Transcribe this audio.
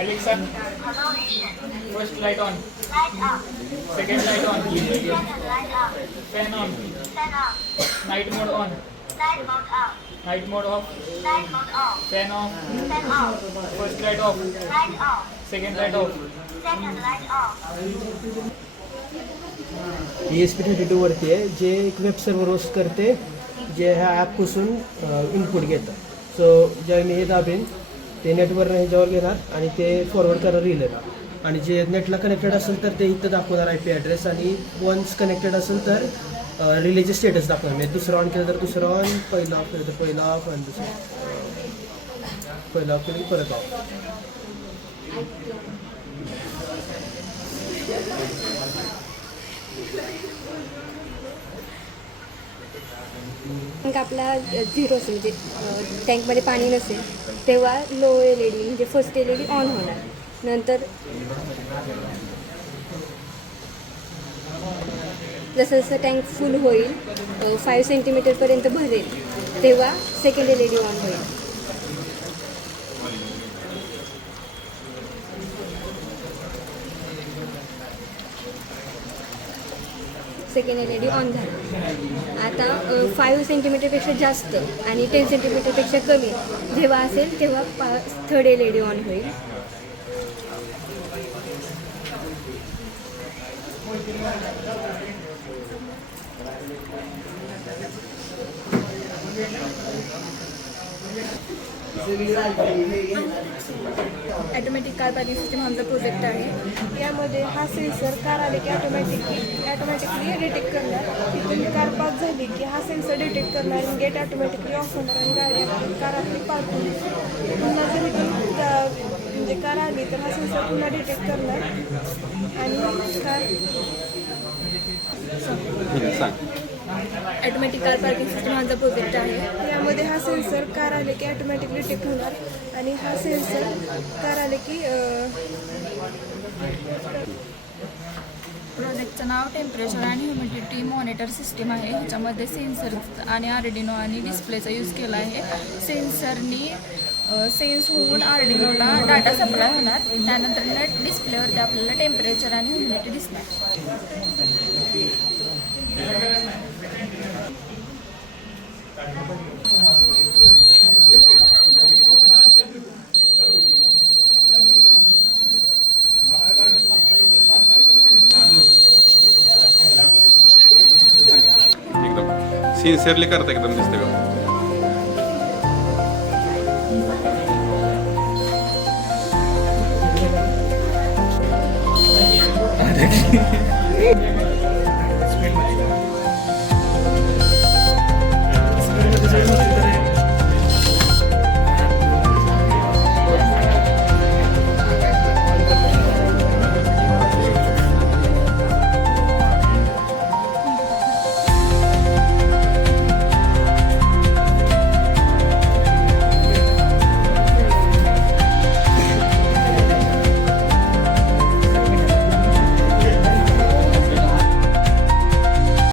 Alexa, first light on, second light on, fan on, night mode on, night mode off, fan off, first light off, second light off. ESP32 वरती आहे जे एक web server host करते जे ह्या ॲपपासून input घेतं. So जेव्हा मी हे दाबेन ते नेटवर ह्याच्यावर घेणार आणि ते फॉरवर्ड करणार रिलेला. आणि जे नेटला कनेक्टेड असेल तर ते इथं दाखवणार IP ॲड्रेस आणि वन्स कनेक्टेड असेल तर रिलेचे स्टेटस दाखवणार. म्हणजे दुसरं ऑन केलं तर दुसरं ऑन, पहिलं ऑफ केलं तर पहिलं ऑफ आणि दुसरं पहिलं ऑफ केलं परत ऑफ. मग आपला झिरो असेल म्हणजे टँकमध्ये पाणी नसेल तेव्हा लो LED म्हणजे फर्स्ट LED ऑन होणार. नंतर जसं जसं टँक फुल होईल 5 सेंटीमीटरपर्यंत भरेल तेव्हा सेकंड LED ऑन होईल. सेकंड LED ऑन झालं. आता 5 सेंटीमीटरपेक्षा जास्त आणि 10 सेंटीमीटरपेक्षा कमी जेव्हा असेल तेव्हा थर्ड LED ऑन होईल. ॲटोमॅटिक कार पार्किंग सिस्टम आमचा प्रोजेक्ट आहे. यामध्ये हा सेन्सर कार आले की ॲटोमॅटिकली डिटेक्ट करणार. तिथून कार पास झाली की हा सेन्सर डिटेक्ट करणार आणि गेट ॲटोमॅटिकली ऑफ होणार आणि कार आपली पार्क होईल. पुन्हा जर इथून म्हणजे कार आली तर हा सेन्सर पुन्हा डिटेक्ट करणार आणि car automatic car parking system आमचा प्रोजेक्ट आहे. यामध्ये हा सेन्सर कार आले की ॲटोमॅटिकली डिटेक्ट होणार आणि हा सेन्सर कार आले की प्रोजेक्टचं नाव टेम्परेचर आणि ह्युमिडिटी मॉनिटर सिस्टीम आहे. ह्याच्यामध्ये सेन्सर आणि आर्डिनो आणि डिस्प्लेचा यूज केला आहे. सेन्सरनी सेन्स होऊन आर्डिनोला डाटा सप्लाय होणार. त्यानंतर नेट डिस्प्लेवरती आपल्याला टेम्परेचर आणि ह्युमिडिटी दिसणार. एकदम सिन्सिअरली करता एकदम दिसते का